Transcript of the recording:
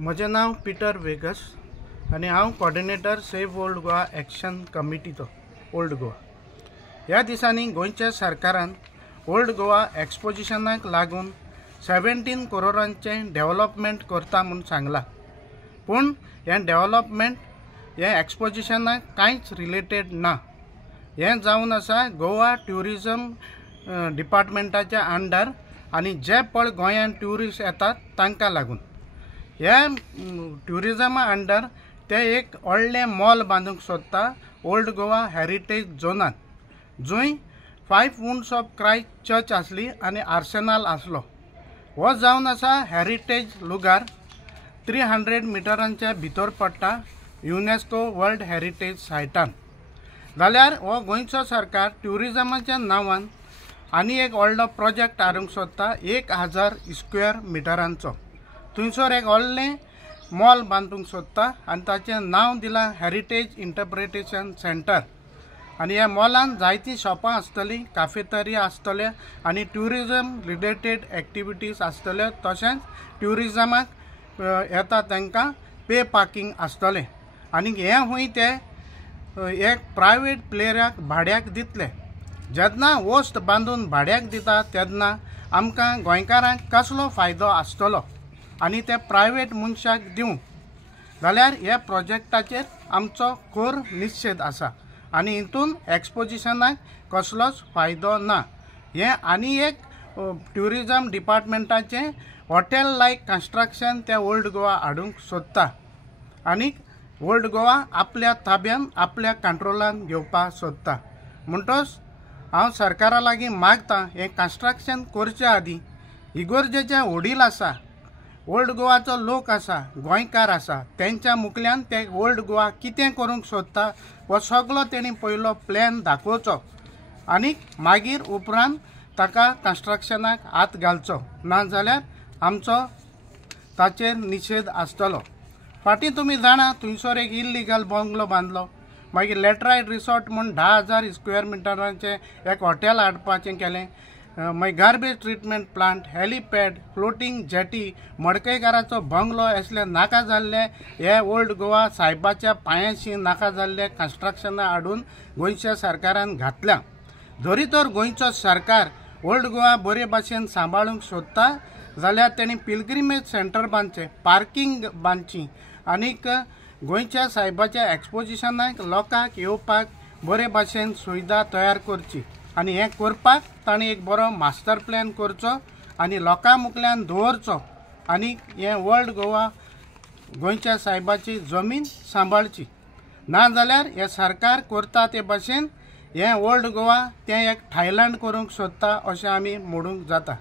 म्हजें नांव पिटर वेगस आनी हांव coordinator save old Goa action कमिटीचो ओल्ड गोवा। ह्या दिसांनी गोंयच्या सरकारान ओल्ड गोवा एक्सपोजिशनाक लागून 17 करोडांचें डेव्हलपमेंट करता म्हूण सांगलां। पूण हें डेव्हलपमेंट हें एक्सपोजिशनाक कांयच रिलेटेड ना। हें जावन आसा गोवा ट्युरिजम डिपार्टमेंटाच्या अंडर आनी जे पळय गोंयांत ट्युरिस्ट येतात तांकां लागून। ह्या ट्युरिजमा अंडर ते एक व्हडलें मॉल बांदूंक सोदता ओल्ड गोवा हेरिटेज झोनांत, जंय 5 वुंड्स ऑफ क्रायस्ट चर्च आसली आनी आर्सेनल आसलो। हो जावन आसा हेरिटेज लुगार 300 मिटरांच्या भितर पडटा युनेस्को वर्ल्ड हेरिटेज सायटान। जाल्यार हो गोंयचो सरकार ट्युरिजमाच्या नांवान आनी एक व्हडलो प्रोजेक्ट हाडूंक सोदता 1000 स्क्वेअर मिटरांचो। थंयसर एक व्हडलें मॉल बांदूंक सोदता आनी ताचें नांव दिलां हेरिटेज इंटरप्रिटेशन सेंटर। आनी ह्या मॉलान जायतीं शॉपां आसतलीं, काफेटेरिया आसतले आनी ट्युरिजम रिलेटेड एक्टिविटीज आसतल्यो। तशेंच ट्युरिजमाक येता तांकां पे पार्किंग आसतलें आनी हें खंय ते एक प्रायवेट प्लेयराक भाड्याक दितले। जेन्ना वोस्ट बांदून भाड्याक दिता तेन्ना आमकां गोंयकारांक कसलो फायदो आसतलो आनी ते प्रायवेट मनशाक दिवंक, जाल्यार ह्या प्रोजेक्टाचेर आमचो खोर निशेध आसा आनी हितून एक्सपोजिशनाक कसलोच फायदो ना। हें आनी एक ट्युरिजम डिपार्टमेंटाचें हॉटेल लायक कन्स्ट्रक्शन ते ओल्ड गोवा हाडूंक सोदता आनी ओल्ड गोवा आपल्या ताब्यान आपल्या कंट्रोलान घेवपाक सोदता। म्हणटच हांव सरकारा लागीं मागतां हें कन्स्ट्रक्शन करच्या आदीं इगोर्जेचे वडील आसा, ओल्ड गोवाचो लोक आसा, गोंयकार आसा, तेंच्या मुखल्यान ते ओल्ड गोवा कितें करूंक सोदता हो सगळो तेणी पयलो प्लॅन दाखोवचो आनी मागीर उपरांत ताका कन्स्ट्रक्शनाक हात घालचो, नाजाल्यार आमचो ताचेर निशेध आसतलो। फाटीं तुमी जाणा थंयसर एक इल्लिगल बंगलो बांदलो, मागीर लॅटरायट रिसॉर्ट म्हूण 10,000 स्क्वेअर मिटरांचें एक हॉटेल हाडपाचें केलें, मागीर garbage treatment plant, helipad, floating jetty, मडकयकाराचो बंगलो असले नाका जाल्ले हे ओल्ड गोवा सायबाच्या पांयाशी नाका जाल्ले कन्स्ट्रक्शनां हाडून गोंयच्या सरकारान घातल्या। जरी तर गोंयचो सरकार ओल्ड गोवा बरे भाशेन सांबाळूंक सोदता जाल्यार तेणी पिलग्रिमेज सेंटर बांदचें, पार्किंग बांदची आनीक गोंयच्या सायबाच्या एक्सपोजिशनाक लोकांक येवपाक बरे भाशेन सुविधा तयार करची आनी हें करपाक ताणें एक बरो मास्टर प्लॅन करचो आनी लोकां मुखल्यान दवरचो आनी हें ओल्ड गोवा गोंयच्या सायबाची जमीन सांबाळची। नाजाल्यार हें सरकार करता ते भाशेन हें ओल्ड गोवा तें एक थायलंड करूंक सोदता अशें आमी म्हणूंक जाता।